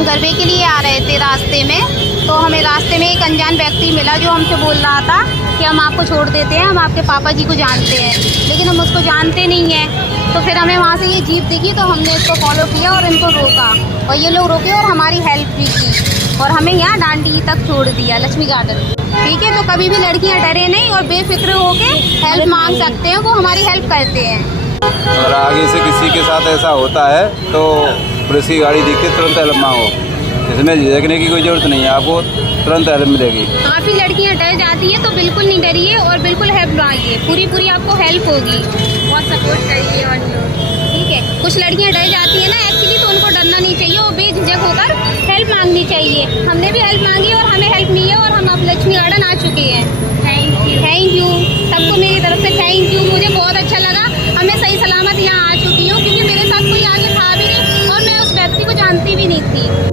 हम गरबे के लिए आ रहे थे रास्ते में, तो हमें रास्ते में एक अनजान व्यक्ति मिला जो हमसे बोल रहा था कि हम आपको छोड़ देते हैं, हम आपके पापा जी को जानते हैं, लेकिन हम उसको जानते नहीं हैं। तो फिर हमें वहाँ से ये जीप दिखी तो हमने इसको फॉलो किया और इनको रोका, और ये लोग रोके और हमारी हेल्प भी की और हमें यहाँ डांडी तक छोड़ दिया, लक्ष्मी गार्डन। ठीक है, तो कभी भी लड़कियाँ डरे नहीं और बेफिक्र होके हेल्प मांग सकते हैं, वो हमारी हेल्प करते हैं। और आगे से किसी के साथ ऐसा होता है तो पुलिस की गाड़ी दिखती है, तुरंत हेल्प मांगो, इसमें झिझकने की कोई ज़रूरत नहीं है, आपको तुरंत हेल्प मिलेगी। काफ़ी लड़कियां डर जाती है, तो बिल्कुल नहीं डरिए और बिल्कुल हेल्प मांगिए, पूरी आपको हेल्प होगी, बहुत सपोर्ट करिए और ठीक है। कुछ लड़कियां डर जाती है ना एक्चुअली, तो उनको डरना नहीं चाहिए और बेझिझक होकर हेल्प मांगनी चाहिए। हमने भी हेल्प मांगी और हमें हेल्प मिली है और हम अब लक्ष्मी गार्डन आ चुके हैं। थैंक यू सबको मेरी तरफ से, थैंक यू। मुझे बहुत अच्छा लगा, मैं सही सलामत यहाँ आ चुकी हूँ, क्योंकि मेरे साथ कोई आगे था भी नहीं और मैं उस व्यक्ति को जानती भी नहीं थी।